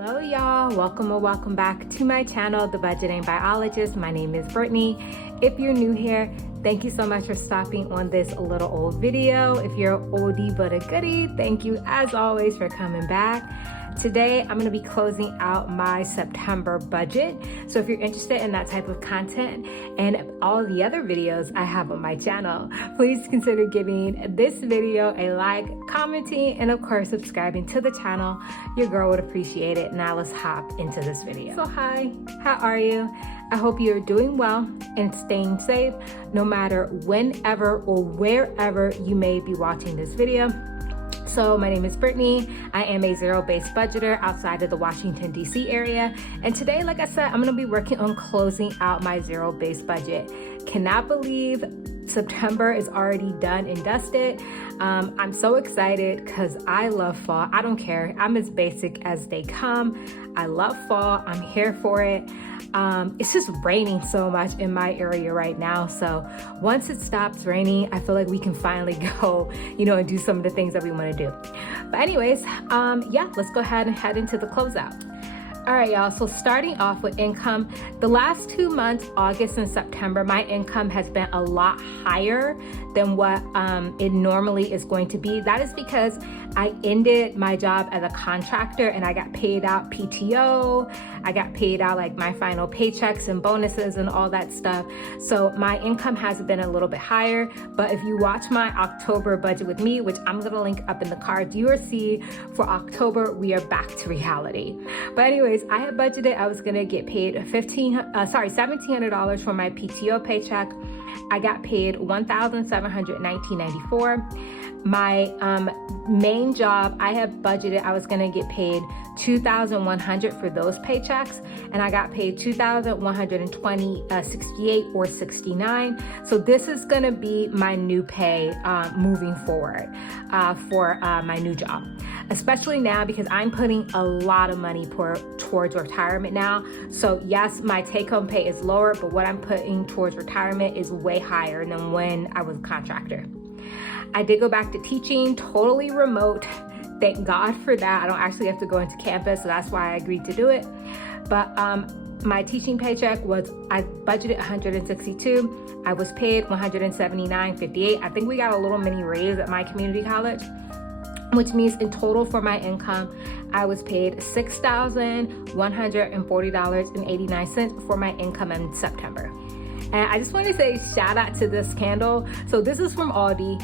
Hello y'all, welcome or welcome back to my channel, The Budgeting Biologist. My name is Brittany. If you're new here, thank you so much for stopping on this little old video. If you're an oldie but a goodie, thank you as always for coming back. Today, I'm gonna be closing out my September budget. So if you're interested in that type of content and all the other videos I have on my channel, please consider giving this video a like, commenting, and of course, subscribing to the channel. Your girl would appreciate it. Now let's hop into this video. So hi, how are you? I hope you're doing well and staying safe, no matter whenever or wherever you may be watching this video. So my name is Brittany. I am a zero-based budgeter outside of the Washington, D.C. area. And today, like I said, I'm gonna be working on closing out my zero-based budget. Cannot believe September is already done and dusted. I'm so excited because I love fall. I don't care. I'm as basic as they come. I love fall. I'm here for it. It's just raining so much in my area right now. So once it stops raining, I feel like we can finally go, and do some of the things that we want to do. But anyways, yeah, let's go ahead and head into the closeout. All right, y'all, so starting off with income, the last 2 months, August and September, my income has been a lot higher than what it normally is going to be. That is because I ended my job as a contractor and I got paid out PTO. I got paid out like my final paychecks and bonuses and all that stuff. So my income has been a little bit higher, but if you watch my October budget with me, which I'm gonna link up in the cards, you will see for October, we are back to reality. But anyways, I had budgeted, I was gonna get paid $1,700 for my PTO paycheck. I got paid $1,719.94. My main job, I had budgeted, I was gonna get paid $2,100 for those paychecks, and I got paid $2,120.68 or 69. So this is gonna be my new pay moving forward for my new job, especially now because I'm putting a lot of money towards retirement now. So yes, my take-home pay is lower, but what I'm putting towards retirement is way higher than when I was a contractor. I did go back to teaching, totally remote. Thank God for that. I don't actually have to go into campus, so that's why I agreed to do it. But my teaching paycheck was, I budgeted $162. I was paid $179.58. I think we got a little mini raise at my community college, which means in total for my income, I was paid $6,140.89 for my income in September. And I just want to say shout out to this candle. So this is from Aldi.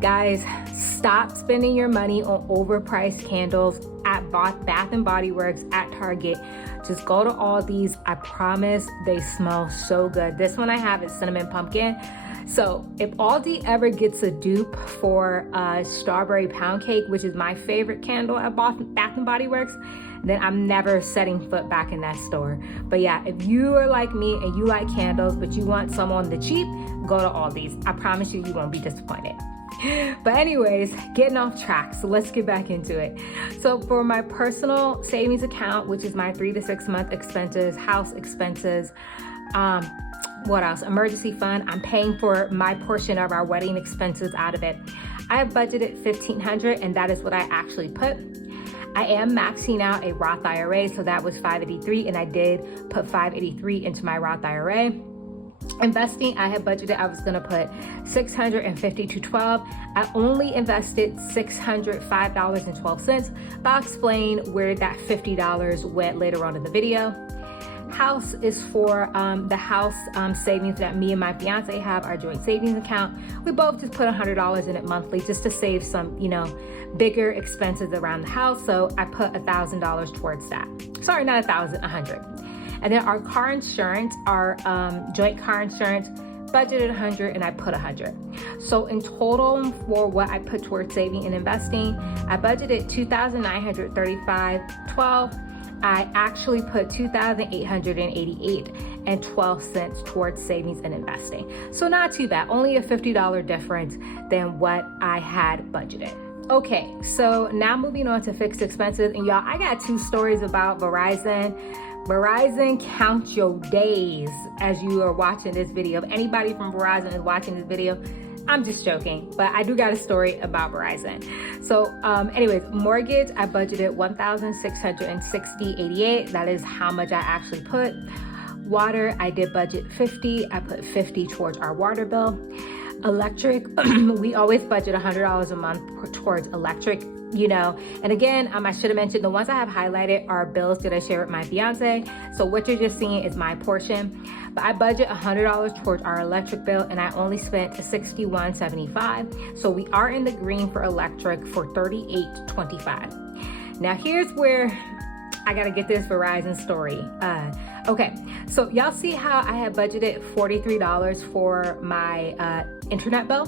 Guys, stop spending your money on overpriced candles at Bath and Body Works, at Target. Just go to Aldi's. I promise they smell so good. This one I have is cinnamon pumpkin. So if Aldi ever gets a dupe for strawberry pound cake, which is my favorite candle at Bath and Body Works, then I'm never setting foot back in that store. But yeah, if you are like me and you like candles, but you want some on the cheap, go to Aldi's. I promise you, you won't be disappointed. But anyways, getting off track, so let's get back into it. So for my personal savings account, which is my 3 to 6 month expenses, house expenses, what else? Emergency fund. I'm paying for my portion of our wedding expenses out of it. I have budgeted $1,500, and that is what I actually put. I am maxing out a Roth IRA, so that was $583, and I did put $583 into my Roth IRA. Investing, I had budgeted, I was gonna put $650 to $12. I only invested $605.12, but I'll explain where that $50 went later on in the video. House is for the house savings that me and my fiance have, our joint savings account. We both just put $100 in it monthly just to save some, bigger expenses around the house. So I put $1,000 towards that. Sorry, not 1,000, 100. And then our car insurance, our joint car insurance, budgeted 100 and I put 100. So in total for what I put towards saving and investing, I budgeted $2,935.12. I actually put $2,888.12 towards savings and investing. So not too bad, only a $50 difference than what I had budgeted. Okay, so now moving on to fixed expenses. And y'all, I got 2 stories about Verizon. Verizon, count your days as you are watching this video. If anybody from Verizon is watching this video, I'm just joking, but I do got a story about Verizon. So anyways, mortgage, I budgeted $1,660.88. That is how much I actually put. Water, I did budget $50. I put $50 towards our water bill. Electric, we always budget $100 a month towards electric, you know. And again, I should have mentioned the ones I have highlighted are bills that I share with my fiance. So what you're just seeing is my portion. But I budget $100 towards our electric bill, and I only spent $61.75. So we are in the green for electric for $38.25. Now here's where I gotta get this Verizon story. Okay, so y'all see how I had budgeted $43 for my internet bill?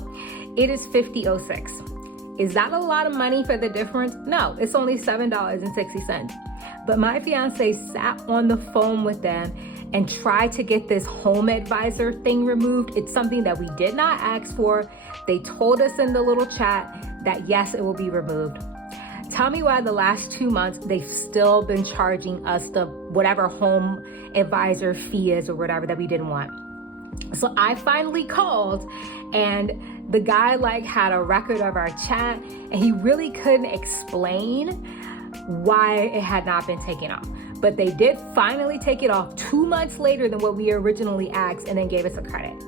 It is $50.06. Is that a lot of money for the difference? No, it's only $7.60. But my fiance sat on the phone with them and tried to get this home advisor thing removed. It's something that we did not ask for. They told us in the little chat that yes, it will be removed. Tell me why the last 2 months they've still been charging us the whatever home advisor fee is or whatever that we didn't want. So I finally called, and the guy like had a record of our chat, and he really couldn't explain why it had not been taken off. But they did finally take it off 2 months later than what we originally asked, and then gave us a credit.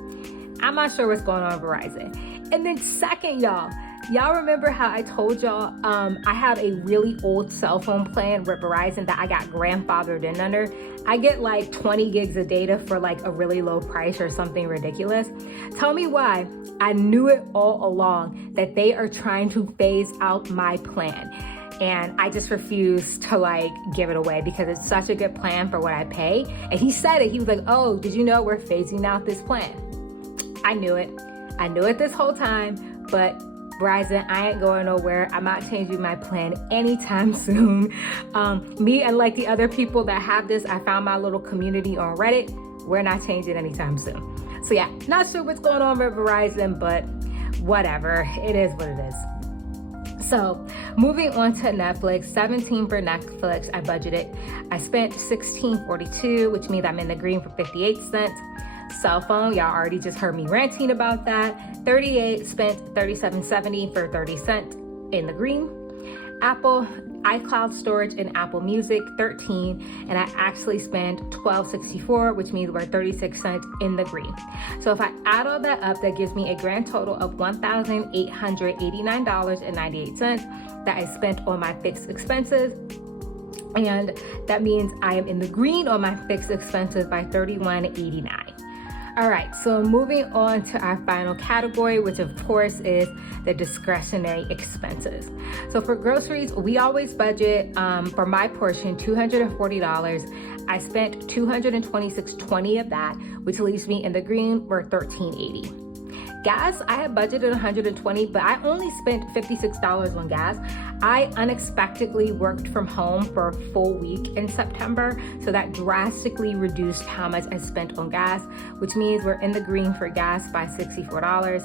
I'm not sure what's going on with Verizon. And then second, y'all remember how I told y'all I have a really old cell phone plan with Verizon that I got grandfathered in under? I get like 20 gigs of data for like a really low price or something ridiculous. Tell me why. I knew it all along that they are trying to phase out my plan. And I just refused to like give it away because it's such a good plan for what I pay. And he said it, he was like, oh, did you know we're phasing out this plan? I knew it. I knew it this whole time, but Verizon, I ain't going nowhere. I'm not changing my plan anytime soon. Me and like the other people that have this, I found my little community on Reddit. We're not changing anytime soon. So yeah, not sure what's going on with Verizon, but whatever. It is what it is. So moving on to Netflix, $17 for Netflix, I budgeted. I spent $16.42, which means I'm in the green for 58 cents. Cell phone, y'all already just heard me ranting about that. 38, spent $37.70 for 30 cents in the green. Apple, iCloud storage and Apple Music, 13, and I actually spent $12.64, which means we're 36 cents in the green. So if I add all that up, that gives me a grand total of $1,889.98 that I spent on my fixed expenses. And that means I am in the green on my fixed expenses by $31.89. All right, so moving on to our final category, which of course is the discretionary expenses. So for groceries, we always budget, for my portion, $240. I spent $226.20 of that, which leaves me in the green for $13.80. Gas, I had budgeted $120, but I only spent $56 on gas. I unexpectedly worked from home for a full week in September, so that drastically reduced how much I spent on gas, which means we're in the green for gas by $64.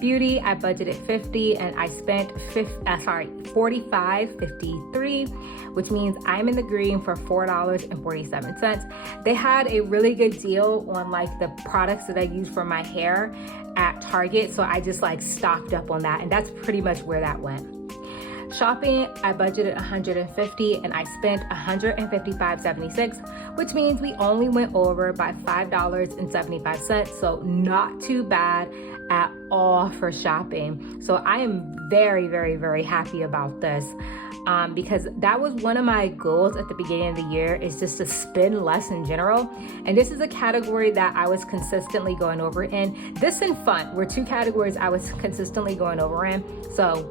Beauty, I budgeted $50 and I spent $45.53, which means I'm in the green for $4.47. They had a really good deal on like the products that I use for my hair at Target, so I just like stocked up on that, and that's pretty much where that went. Shopping, I budgeted $150 and I spent $155.76, which means we only went over by $5.75, so not too bad at all for shopping. So I am very, very, very happy about this because that was one of my goals at the beginning of the year, is just to spend less in general. And this is a category that I was consistently going over in. This and fun were two categories I was consistently going over in. So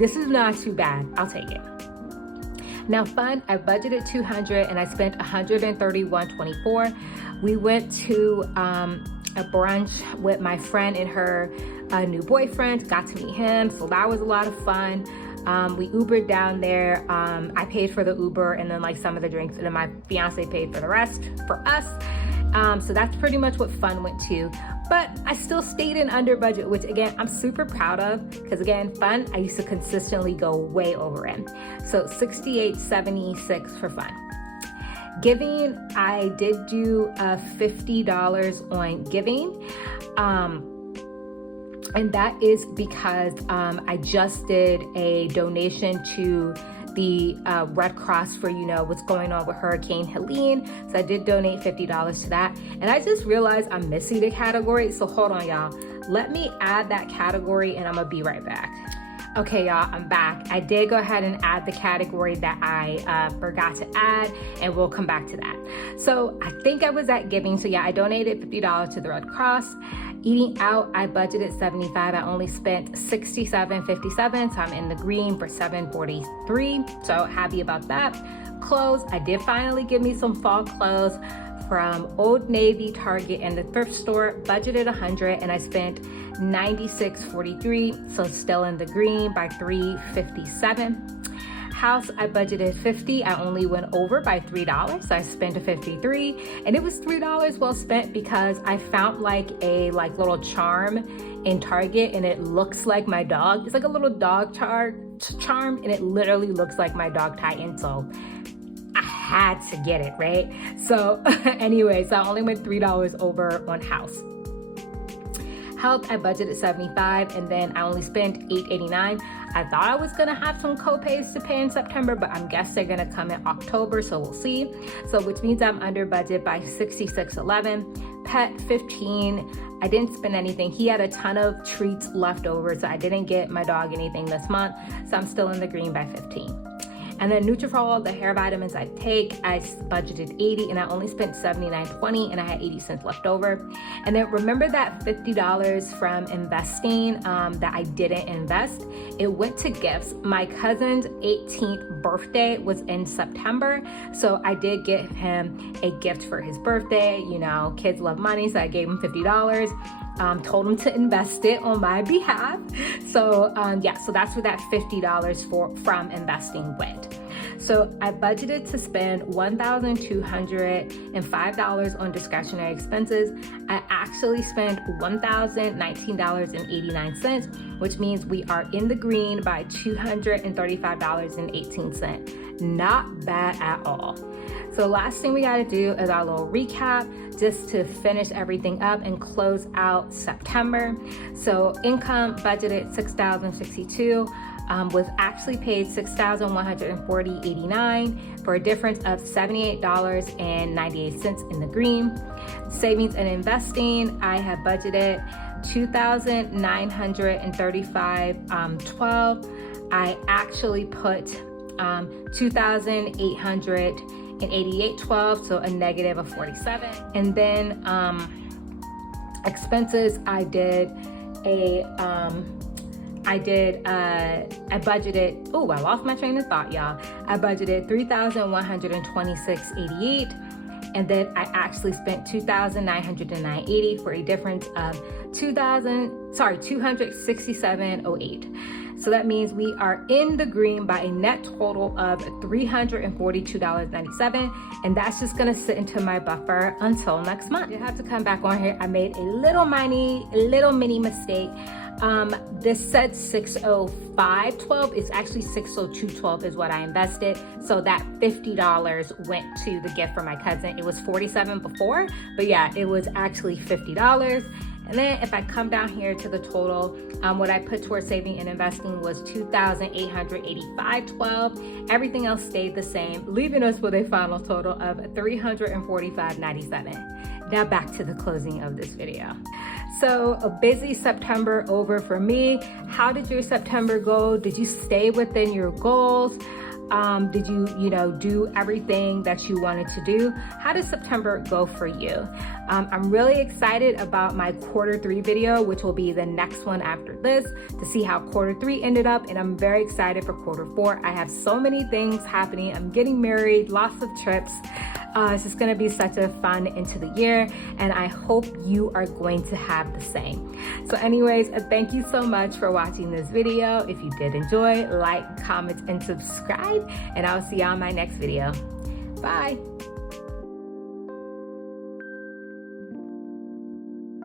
this is not too bad. I'll take it. Now fun, I budgeted $200 and I spent $131.24. We went to a brunch with my friend and her new boyfriend, got to meet him, so that was a lot of fun. We Ubered down there. I paid for the Uber and then like some of the drinks, and then my fiance paid for the rest for us. So that's pretty much what fun went to. But I still stayed in under budget, which again, I'm super proud of, because again, fun, I used to consistently go way over in. So $68.76 for fun. Giving, I did do $50 on giving. And that is because I just did a donation to the Red Cross for, you know, what's going on with Hurricane Helene. So I did donate $50 to that. And I just realized I'm missing the category. So hold on, y'all. Let me add that category and I'm gonna be right back. Okay, y'all, I'm back. I did go ahead and add the category that I forgot to add, and we'll come back to that. So I think I was at giving. So yeah, I donated $50 to the Red Cross. Eating out, I budgeted $75. I only spent $67.57, so I'm in the green for $7.43. So happy about that. Clothes, I did finally get me some fall clothes from Old Navy, Target, and the thrift store. Budgeted $100 and I spent $96.43, so still in the green by $3.57. House, I budgeted $50. I only went over by $3, so I spent $53, and it was $3 well spent because I found like a little charm in Target, and it looks like my dog. It's like a little dog charm, and it literally looks like my dog Titan. So I had to get it, right? So anyway, so I only went $3 over on house. Health, I budgeted $75, and then I only spent $8.89. I thought I was gonna have some co-pays to pay in September, but I guess they're gonna come in October, so we'll see. So which means I'm under budget by $66.11. Pet, $15. I didn't spend anything. He had a ton of treats left over, so I didn't get my dog anything this month, so I'm still in the green by $15. And then Nutrafol, the hair vitamins I take, I budgeted $80 and I only spent $79.20, and I had 80 cents left over. And then remember that $50 from investing that I didn't invest? It went to gifts. My cousin's 18th birthday was in September, so I did get him a gift for his birthday. You know, kids love money, so I gave him $50. Told him to invest it on my behalf. So yeah, so that's where that $50 from investing went. So I budgeted to spend $1,205 on discretionary expenses. I actually spent $1,019.89, which means we are in the green by $235.18. Not bad at all. So last thing we gotta do is our little recap just to finish everything up and close out September. So income budgeted $6,062. Was actually paid $6,140.89 for a difference of $78.98 in the green. Savings and investing, I have budgeted $2,935.12. I actually put $2,888.12, so a negative of 47. And then expenses, I budgeted, oh, I lost my train of thought, y'all. I budgeted $3,126.88, and then I actually spent $2,909.80 for a difference of $267.08. So that means we are in the green by a net total of $342.97, and that's just gonna sit into my buffer until next month. I have to come back on here. I made a little mini mistake. This said $605.12. It's actually $602.12 is what I invested. So that $50 went to the gift for my cousin. It was $47 before, but yeah, it was actually $50. And then if I come down here to the total, what I put towards saving and investing was $2,885.12. Everything else stayed the same, leaving us with a final total of $345.97. Now back to the closing of this video. So a busy September over for me. How did your September go? Did you stay within your goals? Did you do everything that you wanted to do? How did September go for you? I'm really excited about my quarter 3 video, which will be the next one after this, to see how quarter 3 ended up. And I'm very excited for quarter 4. I have so many things happening. I'm getting married, lots of trips. It's just gonna be such a fun into the year, and I hope you are going to have the same. So anyways, thank you so much for watching this video. If you did enjoy, like, comment, and subscribe, and I'll see you on my next video. Bye.